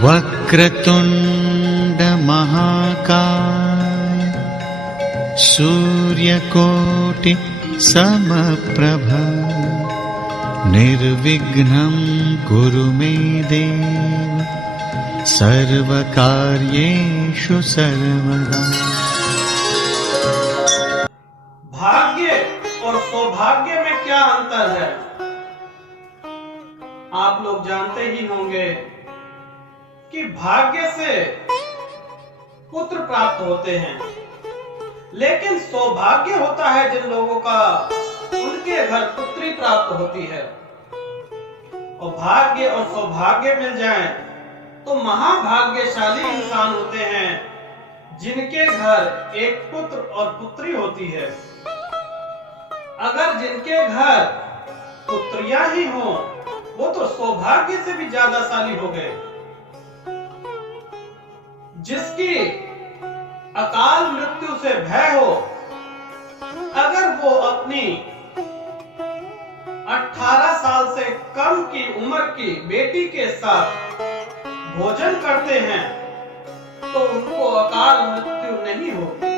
वक्रतुंड महाकाय सूर्यकोटि समप्रभ निर्विघ्नं कुरु मे देव सर्वकार्येषु सर्वदा। भाग्य और सौभाग्य में क्या अंतर है? आप लोग जानते ही होंगे कि भाग्य से पुत्र प्राप्त होते हैं, लेकिन सौभाग्य होता है जिन लोगों का उनके घर पुत्री प्राप्त होती है। और भाग्य और सौभाग्य मिल जाएं तो महाभाग्यशाली इंसान होते हैं जिनके घर एक पुत्र और पुत्री होती है। अगर जिनके घर पुत्रियां ही हों वो तो सौभाग्य से भी ज्यादा शाली हो गए। जिसकी अकाल मृत्यु से भय हो, अगर वो अपनी 18 साल से कम की उम्र की बेटी के साथ भोजन करते हैं तो उनको अकाल मृत्यु नहीं होगी।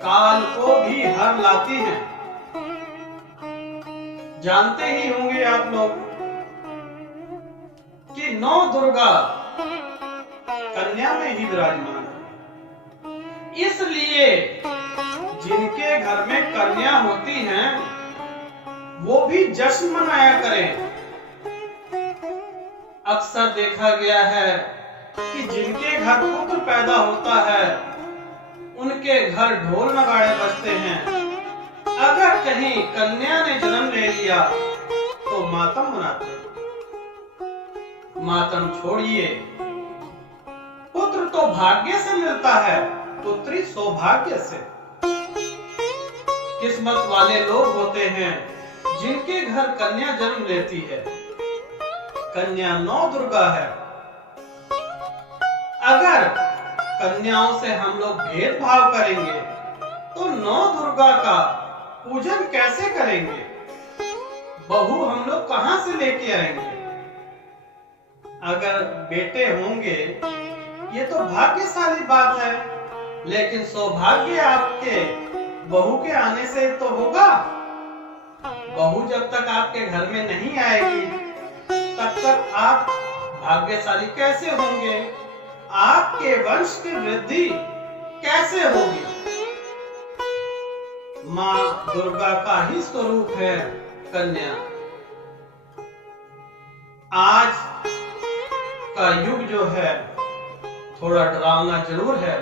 काल को भी हर लाती हैं। जानते ही होंगे आप लोग कि 9 दुर्गा कन्या में ही विराजमान है। इसलिए जिनके घर में कन्या होती हैं वो भी जश्न मनाया करें। अक्सर देखा गया है कि जिनके घर पुत्र पैदा होता है उनके घर ढोल नगाड़े बजते हैं। अगर कहीं कन्या ने जन्म ले लिया तो मातम मनाते हैं। मातम छोड़िए, पुत्र तो भाग्य से मिलता है, पुत्री सौभाग्य से। किस्मत वाले लोग होते हैं जिनके घर कन्या जन्म लेती है। कन्या 9 दुर्गा है। अगर कन्याओं से हम लोग भेदभाव करेंगे तो 9 दुर्गा का पूजन कैसे करेंगे? बहू हम लोग कहां से लेके आएंगे? अगर बेटे होंगे ये तो भाग्यशाली बात है, लेकिन सौभाग्य आपके बहू के आने से तो होगा। बहू जब तक आपके घर में नहीं आएगी तब तक आप भाग्यशाली कैसे होंगे? आपके वंश की वृद्धि कैसे होगी? मां दुर्गा का ही स्वरूप है कन्या। आज का युग जो है थोड़ा डरावना जरूर है।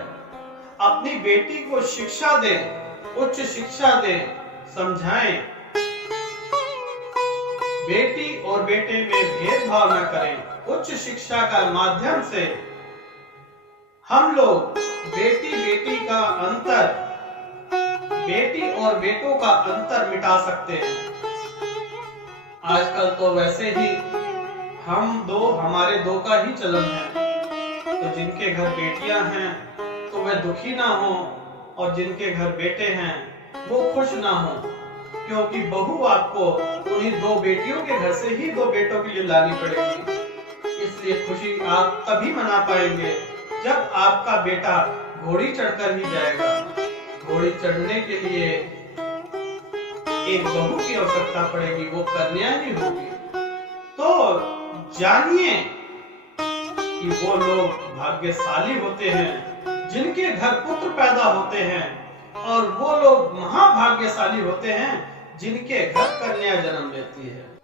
अपनी बेटी को शिक्षा दें, उच्च शिक्षा दें, समझाएं। बेटी और बेटे में भेदभाव न करें। उच्च शिक्षा का माध्यम से हम लोग बेटी का अंतर, बेटी और बेटों का अंतर मिटा सकते हैं। आजकल तो वैसे ही हमारे दो का ही चलन है। तो जिनके घर बेटियां हैं तो वे दुखी ना हो, और जिनके घर बेटे हैं वो खुश ना हो, क्योंकि बहू आपको उन्हीं 2 बेटियों के घर से ही 2 बेटों के लिए लानी पड़ेगी। इसलिए खुशी आप तभी मना पाएंगे जब आपका बेटा घोड़ी चढ़कर ही जाएगा। घोड़ी चढ़ने के लिए एक बहू की आवश्यकता पड़ेगी, वो कन्या ही होगी। तो जानिए कि वो लोग भाग्यशाली होते हैं जिनके घर पुत्र पैदा होते हैं, और वो लोग महाभाग्यशाली होते हैं जिनके घर कन्या जन्म लेती है।